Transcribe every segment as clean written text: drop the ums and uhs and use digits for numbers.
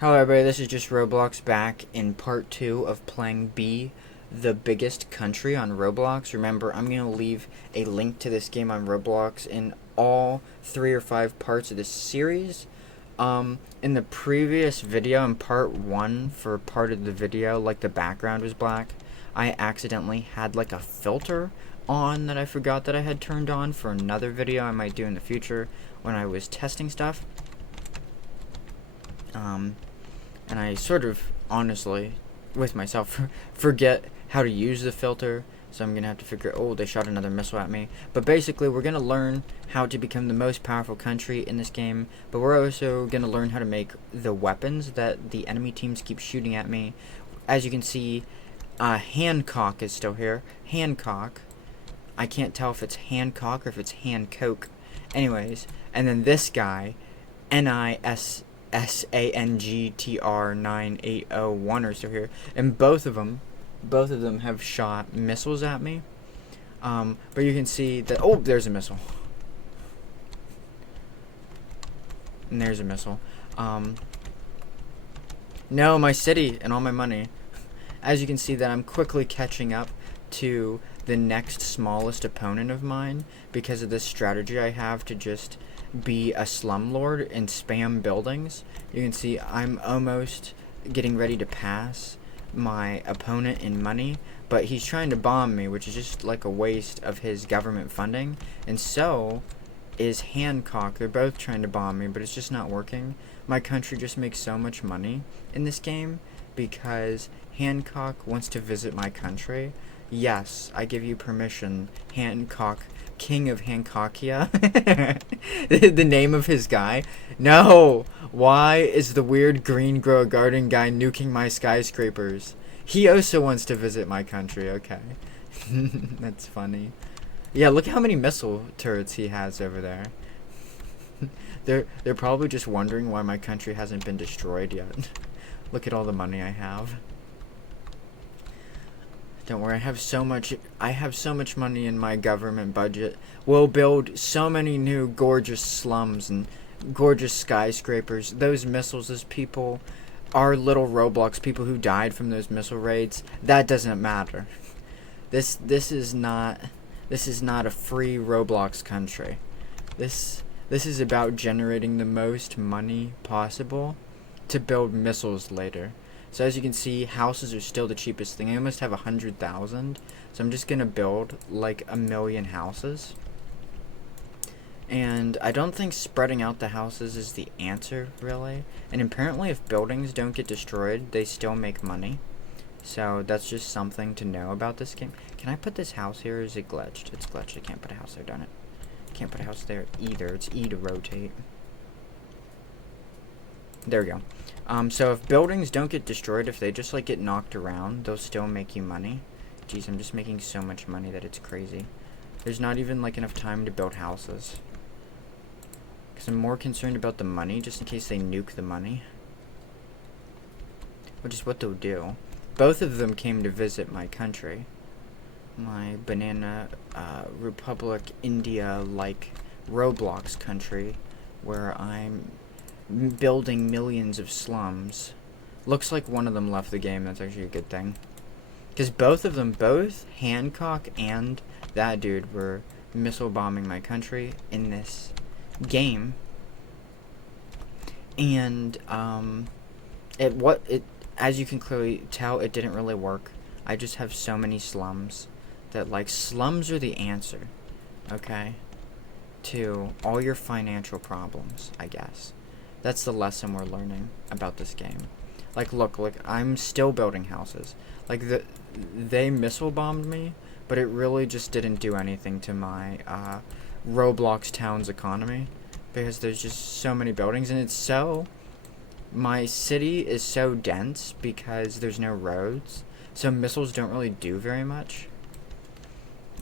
Hello everybody, this is just Roblox back in part 2 of playing Be the Biggest Country on Roblox. Remember, I'm going to leave a link to this game on Roblox in all 3 or 5 parts of this series. In the previous video, in part 1, for part of the video, like the background was black, I accidentally had like a filter on that I forgot that I had turned on for another video I might do in the future when I was testing stuff. And I sort of, honestly, with myself, forget how to use the filter, so I'm going to have to figure, oh, they shot another missile at me. But basically, we're going to learn how to become the most powerful country in this game, but we're also going to learn how to make the weapons that the enemy teams keep shooting at me. As you can see, Hancock is still here. Hancock. I can't tell if it's Hancock or if it's Hancock. Anyways, and then this guy, NISSANGTR9801 are still here, and both of them have shot missiles at me. But you can see that, oh, there's a missile, and there's a missile. No, my city and all my money. As you can see that I'm quickly catching up to the next smallest opponent of mine because of this strategy I have to just be a slumlord and spam buildings. You can see I'm almost getting ready to pass my opponent in money, but he's trying to bomb me, which is just like a waste of his government funding. And so is Hancock. They're both trying to bomb me, but it's just not working. My country just makes so much money in this game because Hancock wants to visit my country. Yes, I give you permission, Hancock, King of Hancockia. The name of his guy. No! Why is the weird green grow a garden guy nuking my skyscrapers? He also wants to visit my country, okay. That's funny. Yeah, look how many missile turrets he has over there. They're probably just wondering why my country hasn't been destroyed yet. Look at all the money I have. Don't worry, I have so much money in my government budget. We'll build so many new gorgeous slums and gorgeous skyscrapers. Those missiles, those people, are little Roblox people who died from those missile raids. That doesn't matter. This is not a free Roblox country. This is about generating the most money possible to build missiles later. So as you can see, houses are still the cheapest thing. I almost have 100,000. So I'm just going to build like 1,000,000 houses. And I don't think spreading out the houses is the answer, really. And apparently if buildings don't get destroyed, they still make money. So that's just something to know about this game. Can I put this house here or is it glitched? It's glitched. I can't put a house there, darn it. Can't put a house there either. It's E to rotate. There we go. So if buildings don't get destroyed, if they just like get knocked around, they'll still make you money. Jeez, I'm just making so much money that it's crazy. There's not even like enough time to build houses. Because I'm more concerned about the money, just in case they nuke the money. Which is what they'll do. Both of them came to visit my country. My banana Republic India-like Roblox country, where I'm building millions of slums. Looks like one of them left the game. That's actually a good thing. Because both of them, both Hancock and that dude, were missile bombing my country in this game. And, as you can clearly tell, it didn't really work. I just have so many slums that, like, slums are the answer, okay, to all your financial problems, I guess. That's the lesson we're learning about this game. Like, look, I'm still building houses. Like, they missile bombed me, but it really just didn't do anything to my Roblox town's economy because there's just so many buildings, and my city is so dense because there's no roads, so missiles don't really do very much.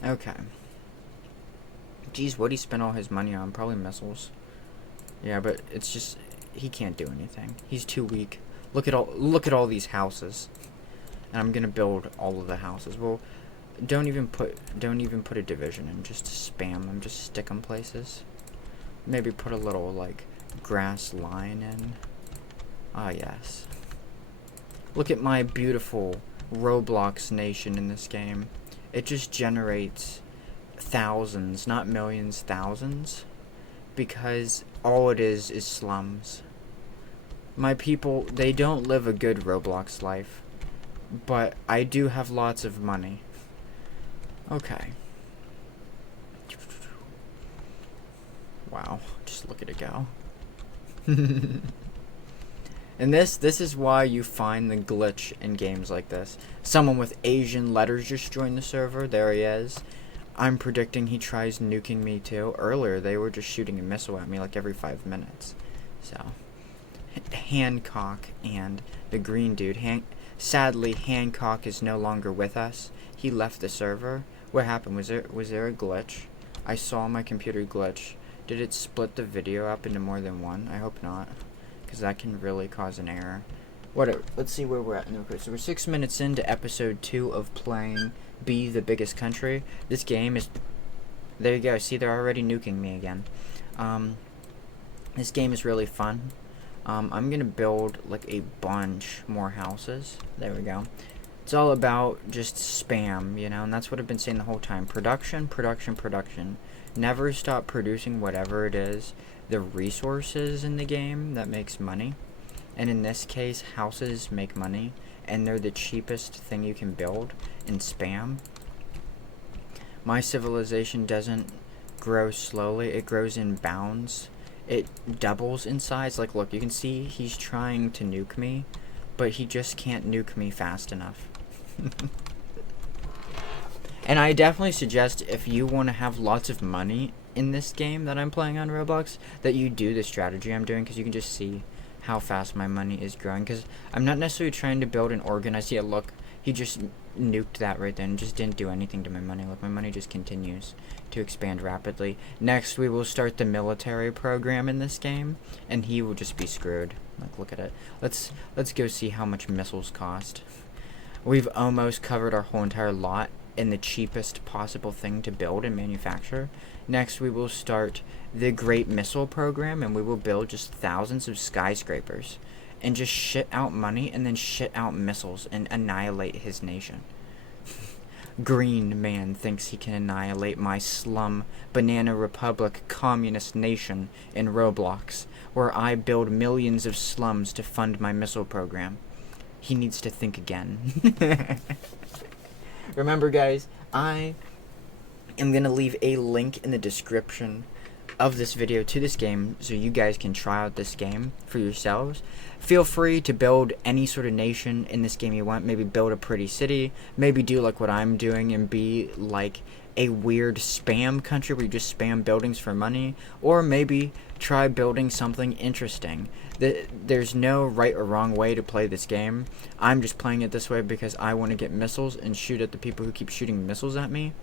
Okay. Geez, what'd he spend all his money on? Probably missiles. Yeah, but it's just, he can't do anything. He's too weak. Look at all these houses. And I'm gonna build all of the houses. Well, don't even put a division in. Just spam them. Just stick them places. Maybe put a little like grass line in. Ah, yes. Look at my beautiful Roblox nation in this game. It just generates thousands, not millions, thousands. Because all it is slums. My people, they don't live a good Roblox life. But I do have lots of money. Okay. Wow, just look at it go. And this is why you find the glitch in games like this. Someone with Asian letters just joined the server. There he is. I'm predicting he tries nuking me too. Earlier, they were just shooting a missile at me like every 5 minutes. So, Hancock and the green dude. Sadly, Hancock is no longer with us. He left the server. What happened? Was there a glitch? I saw my computer glitch. Did it split the video up into more than one? I hope not, because that can really cause an error. Whatever. Let's see where we're at in the record. So we're 6 minutes into episode 2 of playing Be the Biggest Country. This game is... There you go. See, they're already nuking me again. This game is really fun. I'm going to build like a bunch more houses. There we go. It's all about just spam, you know, and that's what I've been saying the whole time. Production, production, production. Never stop producing whatever it is. The resources in the game that makes money. And in this case, houses make money. And they're the cheapest thing you can build in spam. My civilization doesn't grow slowly. It grows in bounds. It doubles in size. Like, look, you can see he's trying to nuke me, but he just can't nuke me fast enough. And I definitely suggest, if you want to have lots of money in this game that I'm playing on Roblox, that you do the strategy I'm doing, because you can just see how fast my money is growing. Because I'm not necessarily trying to build an organized... Yeah, look, he just nuked that right then. Just didn't do anything to my money. Look, my money just continues to expand rapidly. Next, we will start the military program in this game, and he will just be screwed. Like, look at it. Let's go see how much missiles cost. We've almost covered our whole entire lot in the cheapest possible thing to build and manufacture. Next, we will start the Great Missile Program, and we will build just thousands of skyscrapers and just shit out money and then shit out missiles and annihilate his nation. Green man thinks he can annihilate my slum banana republic communist nation in Roblox, where I build millions of slums to fund my missile program. He needs to think again. Remember, guys, I am going to leave a link in the description of this video to this game so you guys can try out this game for yourselves. Feel free to build any sort of nation in this game you want. Maybe build a pretty city. Maybe do like what I'm doing and be like a weird spam country where you just spam buildings for money. Or maybe try building something interesting. There's no right or wrong way to play this game. I'm just playing it this way because I want to get missiles and shoot at the people who keep shooting missiles at me.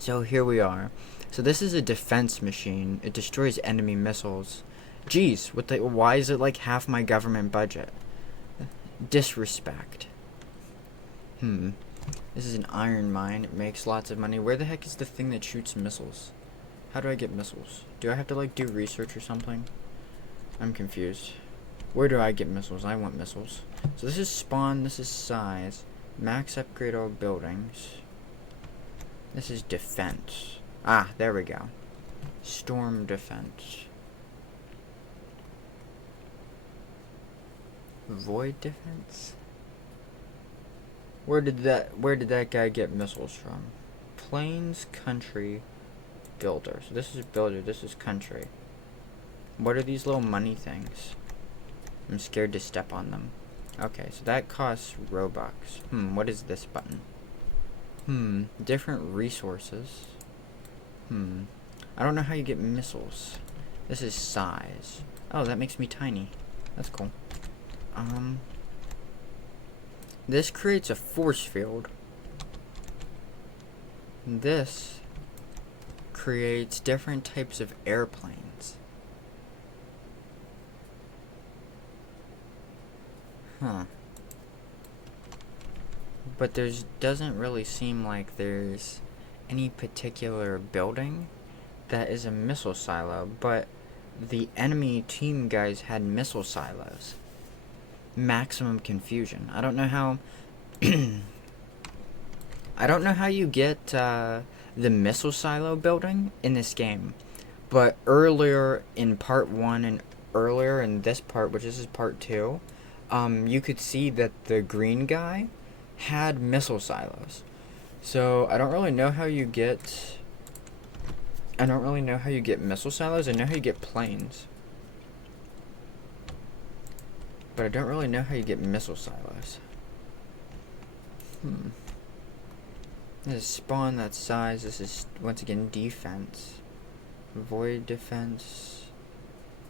So here we are. So this is a defense machine. It destroys enemy missiles. Jeez, why is it like half my government budget? Disrespect. This is an iron mine. It makes lots of money. Where the heck is the thing that shoots missiles? How do I get missiles? Do I have to like do research or something? I'm confused. Where do I get missiles? I want missiles. So this is spawn. This is size. Max upgrade all buildings. This is defense. Ah, there we go. Storm defense. Void defense? Where did that guy get missiles from? Plains country builder. So this is builder, this is country. What are these little money things? I'm scared to step on them. Okay, so that costs Robux. What is this button? Different resources. I don't know how you get missiles. This is size. Oh, that makes me tiny. That's cool. This creates a force field. This creates different types of airplanes. But doesn't really seem like there's any particular building that is a missile silo, but the enemy team guys had missile silos. Maximum confusion. I don't know how... I don't know how you get the missile silo building in this game. But earlier in part 1 and earlier in this part, which this is part 2, you could see that the green guy had missile silos. So I don't really know how you get... I don't really know how you get missile silos. I know how you get planes. But I don't really know how you get missile silos. This is spawn, that's size. This is, once again, defense. Void defense.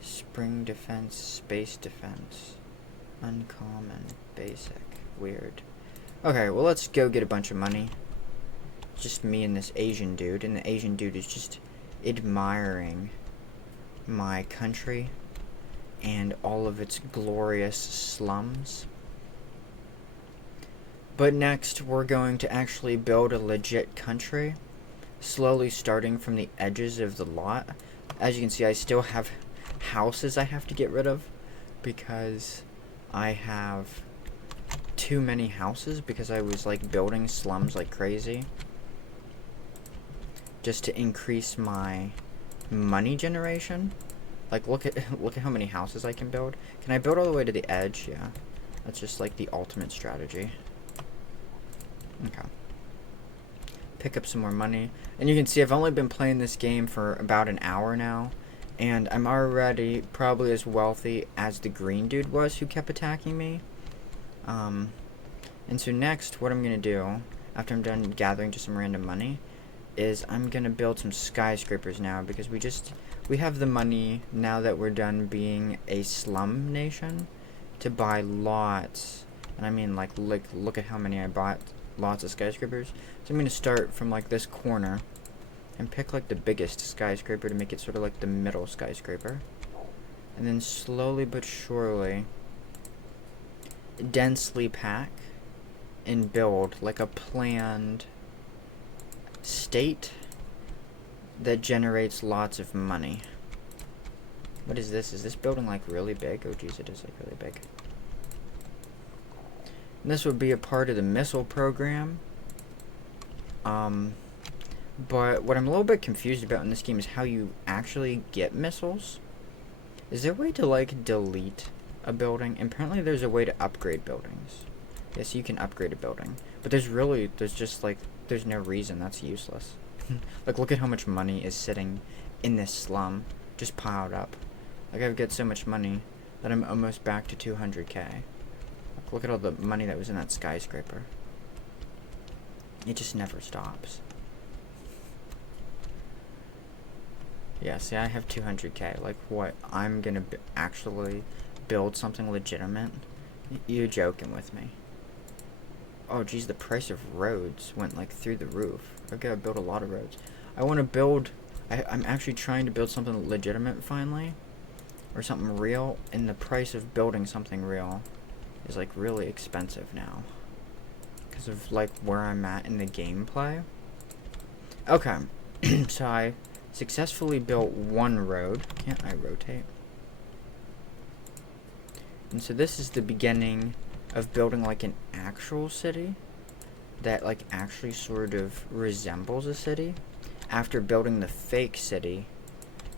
Spring defense. Space defense. Uncommon. Basic. Weird. Okay, well, let's go get a bunch of money. Just me and this Asian dude. And the Asian dude is just admiring my country and all of its glorious slums. But next, we're going to actually build a legit country, slowly starting from the edges of the lot. As you can see, I still have houses I have to get rid of because I have too many houses because I was like building slums like crazy just to increase my money generation. Like, look at how many houses I can build. Can I build all the way to the edge? Yeah. That's just like the ultimate strategy. Okay. Pick up some more money. And you can see I've only been playing this game for about an hour now. And I'm already probably as wealthy as the green dude was who kept attacking me. And so next, what I'm going to do, after I'm done gathering just some random money, is I'm going to build some skyscrapers now. Because we have the money, now that we're done being a slum nation, to buy lots. And I mean, like look at how many I bought. Lots of skyscrapers. So I'm going to start from like this corner and pick like the biggest skyscraper to make it sort of like the middle skyscraper. And then slowly but surely densely pack and build like a planned state that generates lots of money. What is this? Is this building like really big? Oh geez, it is like really big. This would be a part of the missile program. But what I'm a little bit confused about in this game is how you actually get missiles. Is there a way to like delete a building? And apparently there's a way to upgrade buildings. Yes, you can upgrade a building. But there's just like, there's no reason. That's useless. Like, look at how much money is sitting in this slum. Just piled up. Like, I've got so much money that I'm almost back to 200k. Look at all the money that was in that skyscraper. It just never stops. Yeah, see, I have 200k. Like, what? I'm gonna actually build something legitimate? You're joking with me. Oh, geez, the price of roads went, like, through the roof. I've got to build a lot of roads. I want to build... I'm actually trying to build something legitimate, finally. Or something real. And the price of building something real is like really expensive now because of like where I'm at in the gameplay. Okay. So I successfully built one road. Can't I rotate? And so this is the beginning of building like an actual city that like actually sort of resembles a city after building the fake city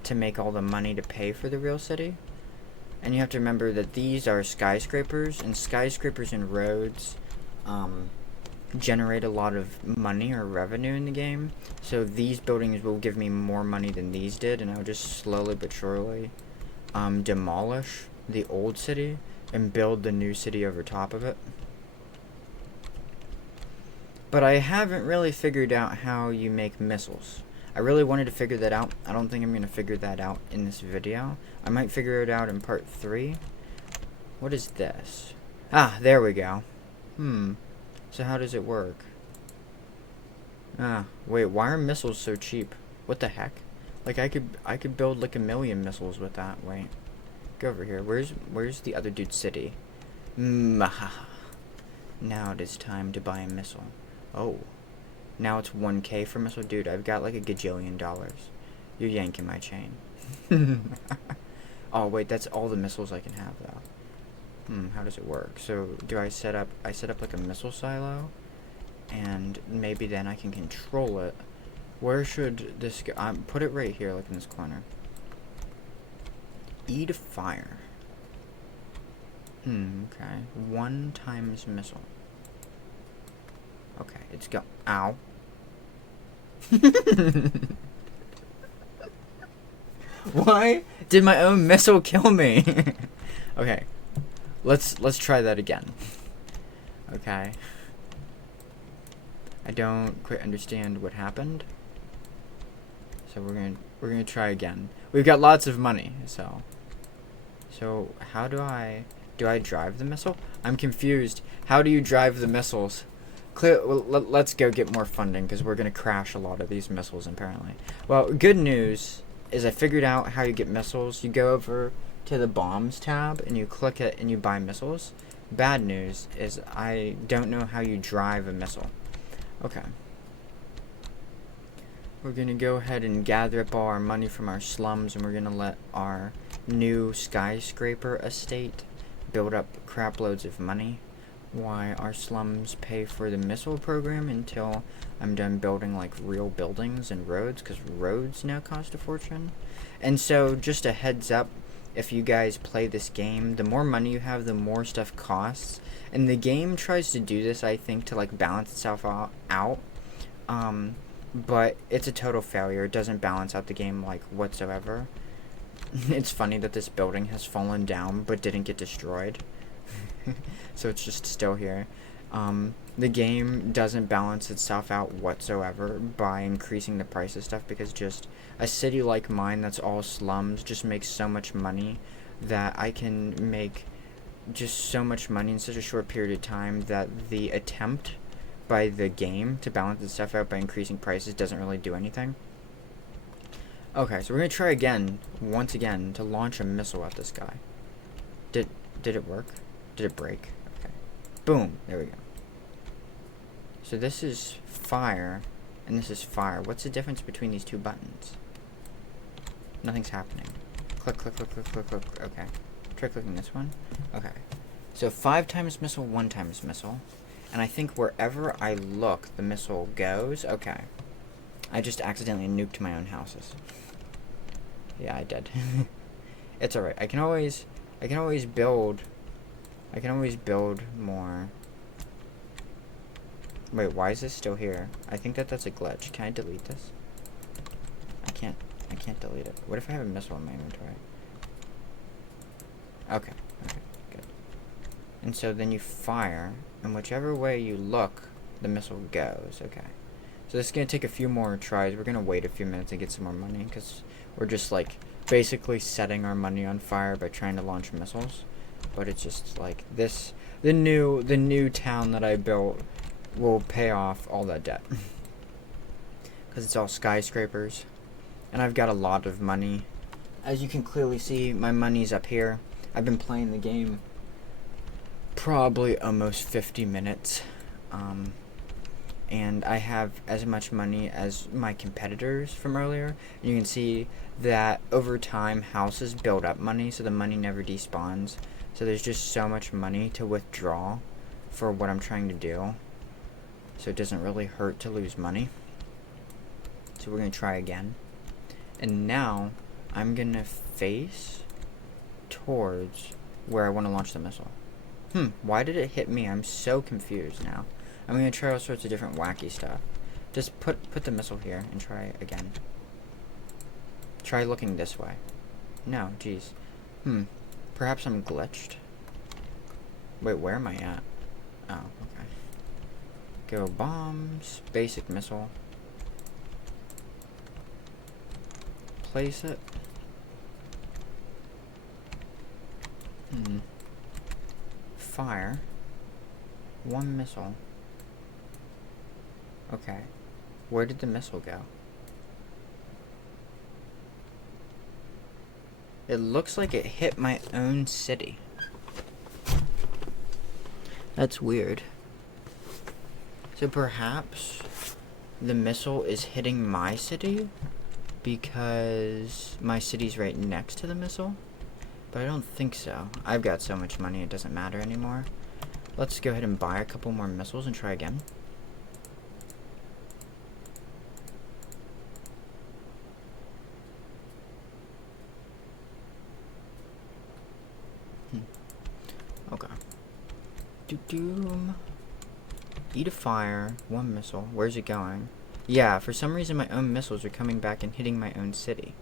to make all the money to pay for the real city. And you have to remember that these are skyscrapers, and skyscrapers and roads generate a lot of money or revenue in the game. So these buildings will give me more money than these did, and I'll just slowly but surely demolish the old city and build the new city over top of it. But I haven't really figured out how you make missiles. I really wanted to figure that out. I don't think I'm going to figure that out in this video. I might figure it out in part 3. What is this? Ah, there we go. So how does it work? Ah, wait, why are missiles so cheap? What the heck? Like, I could build like 1,000,000 missiles with that. Wait. Go over here. Where's the other dude's city? Now it is time to buy a missile. Oh. Now it's 1k for missile. Dude, I've got like $1 gajillion. You're yanking my chain. Oh wait, that's all the missiles I can have though. How does it work? So do I set up like a missile silo, and maybe then I can control it. Where should this go? Put it right here, like in this corner. E to fire. Okay. 1 times missile. Okay, it's go. Ow. Why did my own missile kill me? Okay, let's try that again. Okay. I don't quite understand what happened. So we're gonna try again. We've got lots of money, so how do I drive the missile? I'm confused. How do you drive the missiles? Well, let's go get more funding because we're gonna crash a lot of these missiles apparently. Well, good news is I figured out how you get missiles. You go over to the bombs tab and you click it and you buy missiles. Bad news is I don't know how you drive a missile. Okay. We're gonna go ahead and gather up all our money from our slums, and we're gonna let our new skyscraper estate build up crap loads of money. Why our slums pay for the missile program until I'm done building like real buildings and roads, because roads now cost a fortune. And so just a heads up, if you guys play this game, the more money you have, the more stuff costs. And the game tries to do this, I think, to like balance itself out. But it's a total failure. It doesn't balance out the game like whatsoever. It's funny that this building has fallen down but didn't get destroyed. So it's just still here. The game doesn't balance itself out whatsoever by increasing the price of stuff, because just a city like mine that's all slums just makes so much money that I can make just so much money in such a short period of time that the attempt by the game to balance itself out by increasing prices doesn't really do anything. Okay, so we're gonna try again, once again, to launch a missile at this guy. Did it work? Did it break? Okay. Boom. There we go. So this is fire, and this is fire. What's the difference between these two buttons? Nothing's happening. Click, click, click, click, click, click. Okay. Try clicking this one. Okay. So 5 times missile, 1 times missile. And I think wherever I look, the missile goes. Okay. I just accidentally nuked my own houses. Yeah, I did. It's alright. I can always build more. Wait, why is this still here? I think that's a glitch. Can I delete this? I can't delete it. What if I have a missile in my inventory? Okay, good. And so then you fire, and whichever way you look, the missile goes. Okay. So this is going to take a few more tries. We're going to wait a few minutes to get some more money, because we're just, like, basically setting our money on fire by trying to launch missiles. But it's just, like, this, the new town that I built will pay off all that debt. Because it's all skyscrapers. And I've got a lot of money. As you can clearly see, my money's up here. I've been playing the game probably almost 50 minutes. And I have as much money as my competitors from earlier. And you can see that over time, houses build up money, so the money never despawns. So there's just so much money to withdraw for what I'm trying to do. So it doesn't really hurt to lose money. So we're going to try again. And now, I'm going to face towards where I want to launch the missile. Why did it hit me? I'm so confused now. I'm going to try all sorts of different wacky stuff. Just put the missile here and try again. Try looking this way. No, geez. Perhaps I'm glitched. Wait, where am I at? Oh, okay. Go bombs, basic missile. Place it. Fire. 1 missile. Okay. Where did the missile go? It looks like it hit my own city. That's weird. So perhaps the missile is hitting my city? because my city's right next to the missile. But I don't think so. I've got so much money it doesn't matter anymore. Let's go ahead and buy a couple more missiles and try again. Okay. Doom. Eat a fire. One missile. Where's it going? Yeah, for some reason my own missiles are coming back and hitting my own city.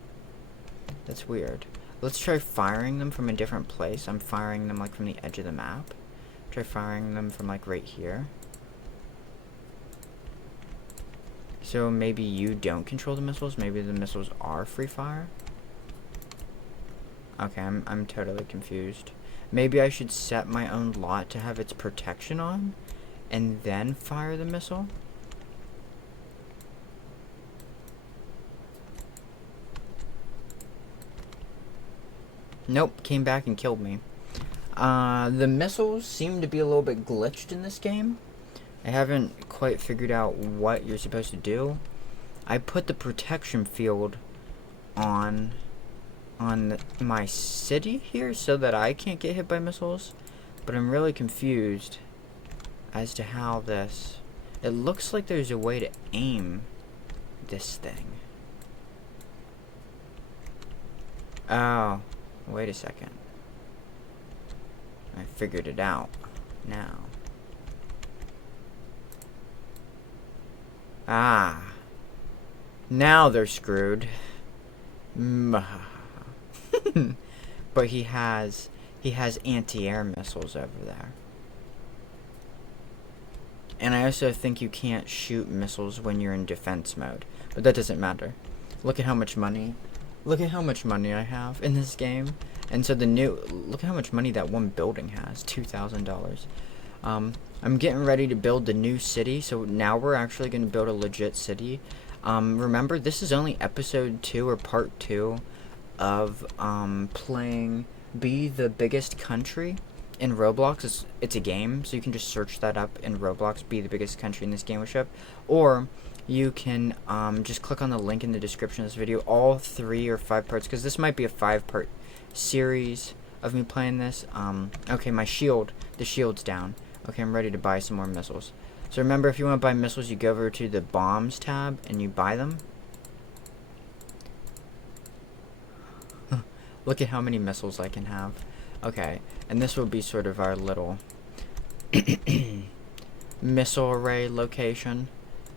That's weird. Let's try firing them from a different place. I'm firing them like from the edge of the map. Try firing them from like right here. So maybe you don't control the missiles. Maybe the missiles are free fire. Okay, I'm totally confused. Maybe I should set my own lot to have its protection on and then fire the missile. Nope, came back and killed me. The missiles seem to be a little bit glitched in this game. I haven't quite figured out what you're supposed to do. I put the protection field on my city here so that I can't get hit by missiles, but I'm really confused as to how this... It looks like there's a way to aim this thing. Oh, wait a second. I figured it out now. Ah. Now they're screwed. But he has anti-air missiles over there. And I also think you can't shoot missiles when you're in defense mode. But that doesn't matter. Look at how much money I have in this game. And so look at how much money that one building has. $2,000. I'm getting ready to build the new city. So now we're actually going to build a legit city. Remember, this is only episode 2 or part 2 of playing Be the Biggest Country in Roblox. It's a game, so you can just search that up in Roblox, Be the Biggest Country, in this game will show up. Or you can just click on the link in the description of this video. All 3 or 5 parts, because this might be a 5-part series of me playing this. Okay, the shield's down. Okay, I'm ready to buy some more missiles. So remember, if you want to buy missiles, you go over to the bombs tab and you buy them. Look at how many missiles I can have. Okay, and this will be sort of our little missile array location.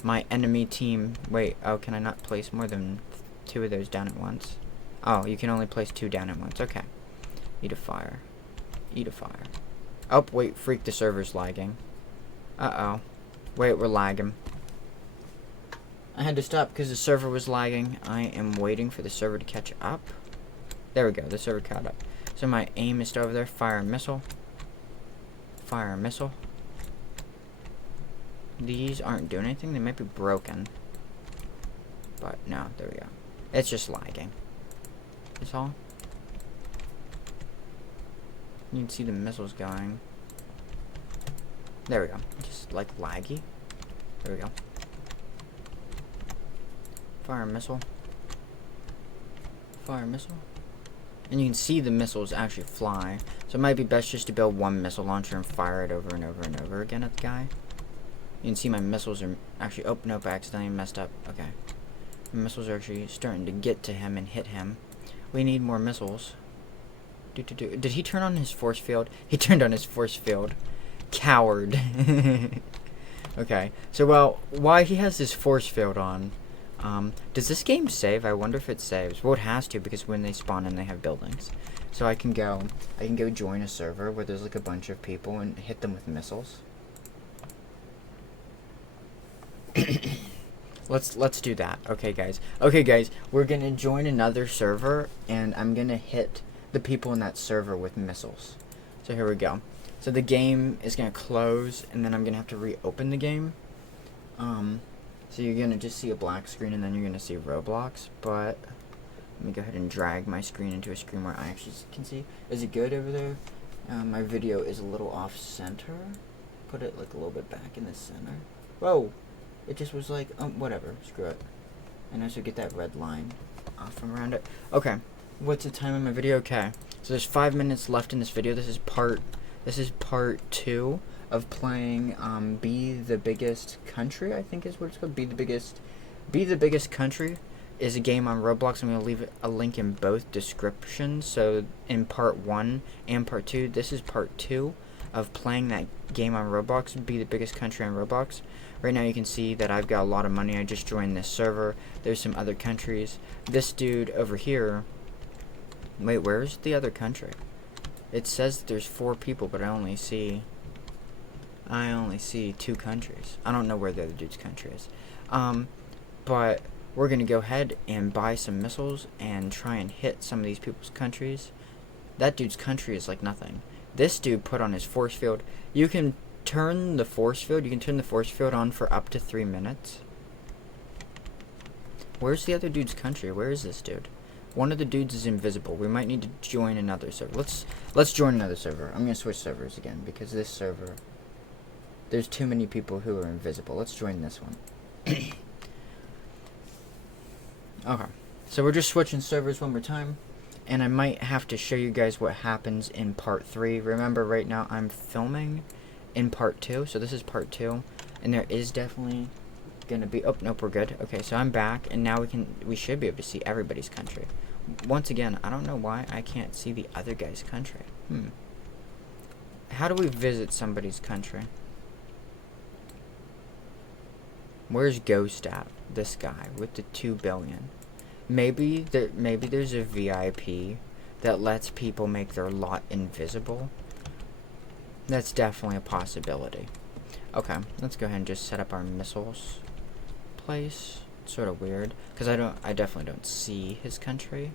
My enemy team... Wait, oh, can I not place more than 2 of those down at once? Oh, you can only place 2 down at once. Okay. Eat a fire. Eat a fire. Oh, wait, freak, the server's lagging. Uh-oh. Wait, we're lagging. I had to stop because the server was lagging. I am waiting for the server to catch up. There we go, the server caught up. So my aim is over there. Fire a missile. Fire a missile. These aren't doing anything. They might be broken. But no, there we go. It's just lagging. That's all. You can see the missiles going. There we go. Just like laggy. There we go. Fire a missile. Fire a missile. And you can see the missiles actually fly. So it might be best just to build one missile launcher and fire it over and over and over again at the guy. You can see my missiles are actually... Oh, nope, I accidentally messed up. Okay. My missiles are actually starting to get to him and hit him. We need more missiles. Did he turn on his force field? He turned on his force field. Coward. Okay. So, well, why he has his force field on... does this game save? I wonder if it saves. Well, it has to, because when they spawn in, they have buildings. So I can go join a server where there's like a bunch of people and hit them with missiles. Let's do that. Okay, guys. Okay, guys, we're gonna join another server, and I'm gonna hit the people in that server with missiles. So here we go. So the game is gonna close, and then I'm gonna have to reopen the game. So you're gonna just see a black screen, and then you're gonna see Roblox. But let me go ahead and drag my screen into a screen where I actually can see. Is it good over there? My video is a little off center. Put it like a little bit back in the center. Whoa! It just was like, whatever. Screw it. And I should get that red line. off around it. Okay, what's the time of my video? Okay, so there's 5 minutes left in this video. This is part 2 of playing Be the Biggest Country, I think is what it's called. Be the Biggest Country is a game on Roblox. I'm going to leave a link in both descriptions. So in part 1 and part 2, this is part 2 of playing that game on Roblox, Be the Biggest Country on Roblox. Right now you can see that I've got a lot of money. I just joined this server. There's some other countries. This dude over here, wait, where's the other country? It says that there's 4 people, but I only see 2 countries. I don't know where the other dude's country is. But we're gonna go ahead and buy some missiles and try and hit some of these people's countries. That dude's country is like nothing. This dude put on his force field. You can turn the force field. You can turn the force field on for up to 3 minutes. Where's the other dude's country? Where is this dude? One of the dudes is invisible. We might need to join another server. Let's join another server. I'm gonna switch servers again because this server, there's too many people who are invisible. Let's join this one. Okay, so we're just switching servers one more time, and I might have to show you guys what happens in part 3. Remember, right now I'm filming in part 2, so this is part 2, and there is definitely gonna be, oh nope, we're good. Okay, so I'm back, and now we should be able to see everybody's country. Once again, I don't know why I can't see the other guy's country. How do we visit somebody's country? Where's Ghost at? This guy with the 2 billion. Maybe there's a VIP that lets people make their lot invisible. That's definitely a possibility. Okay, let's go ahead and just set up our missiles place. It's sort of weird because I definitely don't see his country.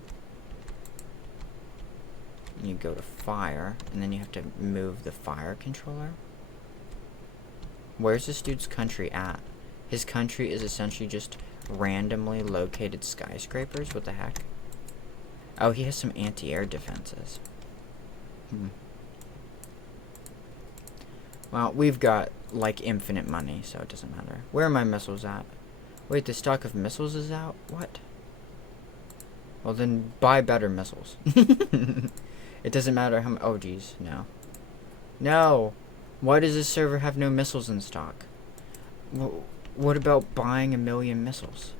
You go to fire, and then you have to move the fire controller. Where's this dude's country at? His country is essentially just randomly located skyscrapers. What the heck? Oh, he has some anti-air defenses. Well, we've got, like, infinite money, so it doesn't matter. Where are my missiles at? Wait, the stock of missiles is out? What? Well, then buy better missiles. It doesn't matter how oh, geez, no. No! Why does this server have no missiles in stock? Well, what about buying 1 million missiles?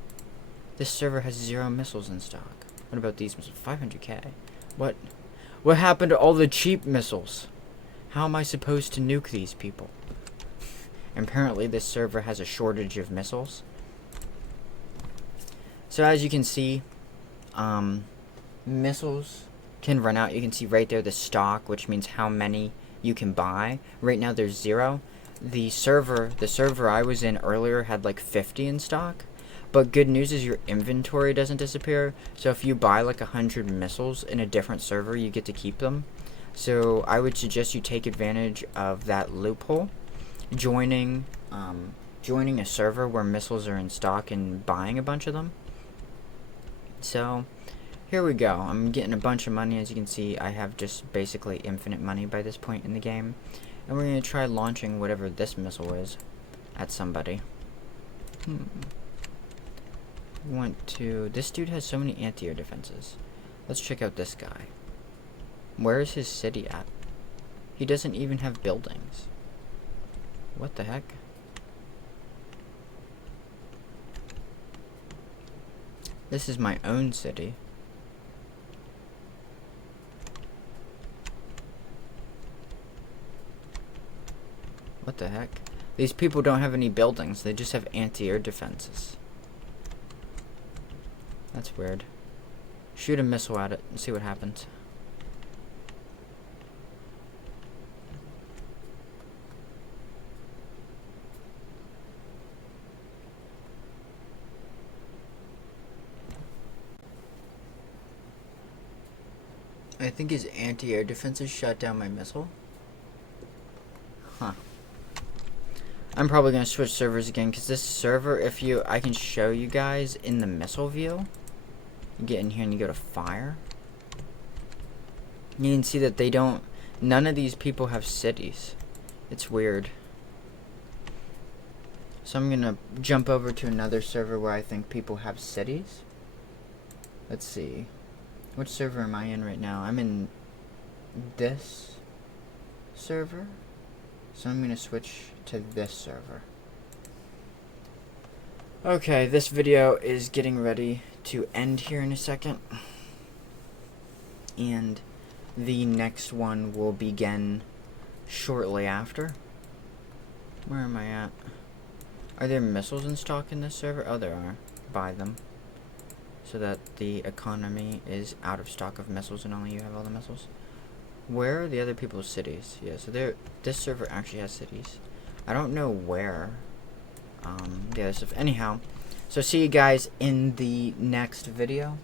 This server has 0 missiles in stock. What about these missiles? 500k. What happened to all the cheap missiles? How am I supposed to nuke these people? Apparently this server has a shortage of missiles. So as you can see, missiles can run out. You can see right there the stock, which means how many you can buy. Right now there's 0. The server I was in earlier had like 50 in stock, but good news is your inventory doesn't disappear. So if you buy like 100 missiles in a different server, you get to keep them. So I would suggest you take advantage of that loophole, joining a server where missiles are in stock and buying a bunch of them. So here we go. I'm getting a bunch of money. As you can see, I have just basically infinite money by this point in the game. And we're going to try launching whatever this missile is at somebody. This dude has so many anti-air defenses. Let's check out this guy. Where is his city at? He doesn't even have buildings. What the heck? This is my own city. What the heck? These people don't have any buildings. They just have anti-air defenses. That's weird. Shoot a missile at it and see what happens. I think his anti-air defenses shut down my missile. Huh. I'm probably going to switch servers again, because this server, I can show you guys in the missile view. You get in here and you go to fire. You can see that none of these people have cities. It's weird. So I'm going to jump over to another server where I think people have cities. let's see. Which server am I in right now? I'm in this server. So I'm going to switch to this server. Okay, this video is getting ready to end here in a second. And the next one will begin shortly after. Where am I at? Are there missiles in stock in this server? Oh, there are. Buy them. So that the economy is out of stock of missiles and only you have all the missiles. Where are the other people's cities? Yeah, so this server actually has cities. I don't know where the other stuff. Anyhow, so see you guys in the next video.